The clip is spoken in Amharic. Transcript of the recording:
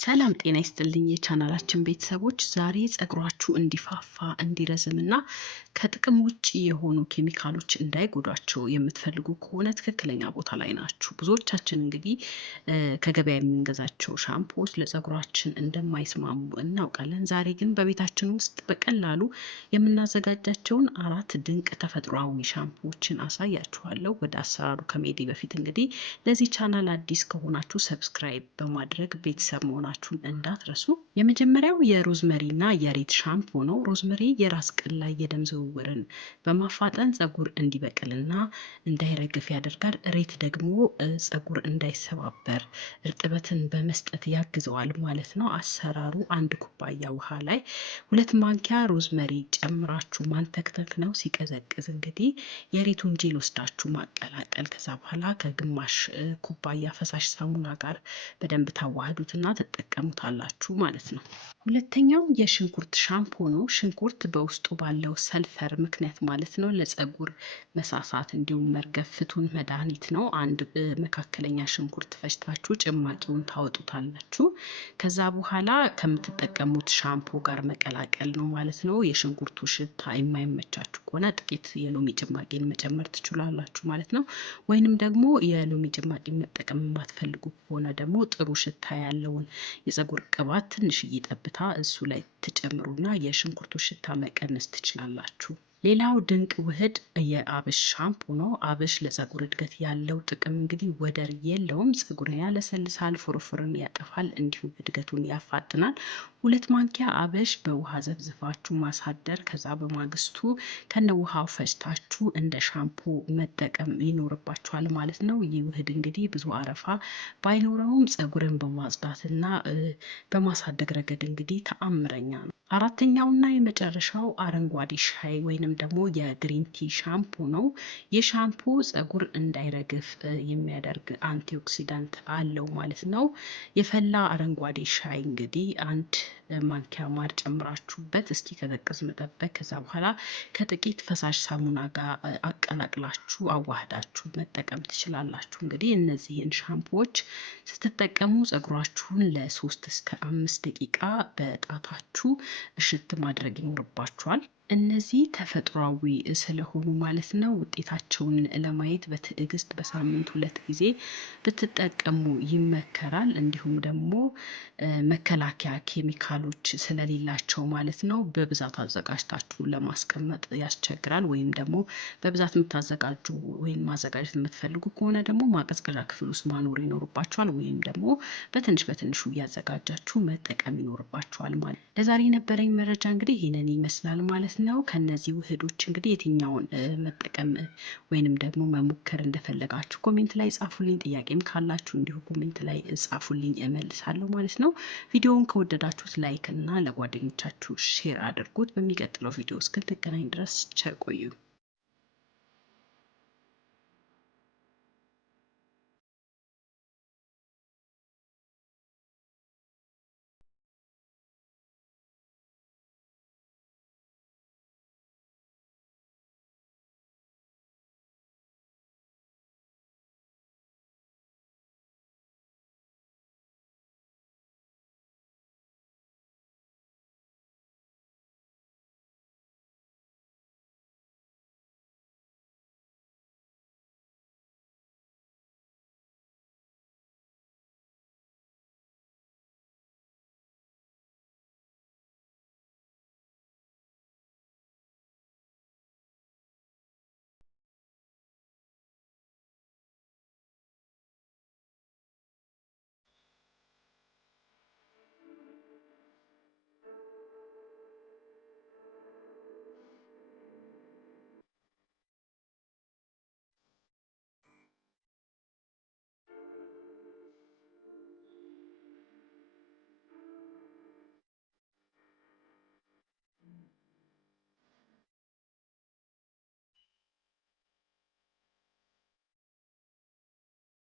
ሰላም ጤና ይስጥልኝ የቻናላችን ቤተሰቦች ዛሬ ፀጉራችሁ እንዲፋፋ እንዲረዝምና ከጥቅም ውጪ የሆኑ ኬሚካሎች እንዳይጎዷቸው የምትፈልጉ ከሆነ ትክክለኛ ቦታ ላይ ናችሁ። ብዙዎቻችን እንግዲህ ከገበያ የምንገዛቸው ሻምፖዎች ለፀጉራችን እንደማይስማሙ እናውቃለን። ዛሬ ግን በቤታችን ውስጥ በቀላሉ የምናዘጋጃቸውን 4 ድንቅ ተፈጥሯዊ ሻምፖዎችን አሳያችኋለሁ። ወደ አሰራሩ ከመሄዴ በፊት እንግዲህ ለዚህ ቻናል አዲስ ከሆናችሁ ሰብስክራይብ በማድረግ ቤተሰብ መሆናችሁን እንዳትረሱ። የመጀመሪያው የሮዝመሪና የሬት ሻምፖ ነው። ሮዝመሪ የራስ ቅል ላይ የደም ዝውውርን በማፋጠን ፀጉር እንዲበቅልና እንዳይረግፍ ያደርጋል። ሬት ደግሞ ፀጉር እንዳይሰባበር እርጥበትን በመስጠት ያግዘዋል ማለት ነው። አሰራሩ 1 ኩባያ ውሃ ላይ 2 ማንኪያ ሮዝመሪ ጨምራችሁ ማንተክተክ ነው። ሲቀዘቅዝ እንግዲህ የሬቱን ጄል ወስዳችሁ ማቀላቀል። ከዛ በኋላ ከግማሽ ኩባያ ፈሳሽ ሳሙና ጋር በደንብ ታዋህዱትና ትጠቀሙታላችሁ ማለት ነው። ሁለተኛው የሽንኩርት ሻምፖ ነው። ሽንኩርት በውስጡ ባለው ሰልፈር ምክንያት ማለት ነው ለፀጉር መሳሳት እንዲሁም መርገፍ ፍቱን መድኃኒት ነው። አንድ መካከለኛ ሽንኩርት ፈጭታችሁ ጭማቂውን ታወጡታላችሁ። ከዛ በኋላ ከምትጠቀሙት ሻምፖ ጋር መቀላቀል ነው ማለት ነው። የሽንኩርቱ ሽታ የማይመቻችሁ ከሆነ ጥቂት የሎሚ ጭማቂን መጨመር ትችላላችሁ ማለት ነው። ወይንም ደግሞ የሎሚ ጭማቂ መጠቀም የማትፈልጉ ከሆነ ደግሞ ጥሩ ሽታ ያለውን የፀጉር ቅባት ትንሽዬ ጠብታ እሱ ላይ ትጨምሩና የሽንኩርቱ ሽታ መቀነስ ትችላላችሁ። ሌላው ድንቅ ውህድ የአብሽ ሻምፖ ነው። አብሽ ለፀጉር እድገት ያለው ጥቅም እንግዲህ ወደር የለውም። ፀጉርን ያለሰልሳል፣ ፎርፎርን ያጠፋል፣ እንዲሁም እድገቱን ያፋጥናል። 2 ማንኪያ አብሽ በውሃ ዘፍዝፋችሁ ማሳደር፣ ከዛ በማግስቱ ከነ ውሃው ፈጭታችሁ እንደ ሻምፖ መጠቀም ይኖርባችኋል ማለት ነው። ይህ ውህድ እንግዲህ ብዙ አረፋ ባይኖረውም ፀጉርን በማጽዳትና በማሳደግ ረገድ እንግዲህ ተአምረኛ ነው። አራተኛውና የመጨረሻው አረንጓዴ ሻይ ወይንም ደግሞ የግሪን ቲ ሻምፖ ነው። ይህ ሻምፖ ፀጉር እንዳይረግፍ የሚያደርግ አንቲኦክሲዳንት አለው ማለት ነው። የፈላ አረንጓዴ ሻይ እንግዲህ 1 ማንኪያ ማር ጨምራችሁበት እስኪ ቀዘቅዝ መጠበቅ። ከዛ በኋላ ከጥቂት ፈሳሽ ሳሙና ጋር አቀላቅላችሁ አዋህዳችሁ መጠቀም ትችላላችሁ። እንግዲህ እነዚህን ሻምፖዎች ስትጠቀሙ ፀጉራችሁን ለ3 እስከ 5 ደቂቃ በጣታችሁ እሽት ማድረግ ይኖርባችኋል። እነዚህ ተፈጥሯዊ ስለሆኑ ማለት ነው ውጤታቸውን ለማየት በትዕግስት በሳምንት 2 ጊዜ ብትጠቀሙ ይመከራል። እንዲሁም ደግሞ መከላከያ ኬሚካሎች ስለሌላቸው ማለት ነው በብዛት አዘጋጅታችሁ ለማስቀመጥ ያስቸግራል። ወይም ደግሞ በብዛት የምታዘጋጁ ወይም ማዘጋጀት የምትፈልጉ ከሆነ ደግሞ ማቀዝቀዣ ክፍል ውስጥ ማኖር ይኖርባችኋል። ወይም ደግሞ በትንሽ በትንሹ እያዘጋጃችሁ መጠቀም ይኖርባችኋል ማለት ነው። ለዛሬ የነበረኝ መረጃ እንግዲህ ይህንን ይመስላል ማለት ነው። ከነዚህ ውህዶች እንግዲህ የትኛውን መጠቀም ወይንም ደግሞ መሞከር እንደፈለጋችሁ ኮሜንት ላይ ጻፉልኝ። ጥያቄም ካላችሁ እንዲሁ ኮሜንት ላይ ጻፉልኝ እመልሳለሁ ማለት ነው። ቪዲዮውን ከወደዳችሁት ላይክ እና ለጓደኞቻችሁ ሼር አድርጉት። በሚቀጥለው ቪዲዮ እስክንገናኝ ድረስ ቸር ቆዩ።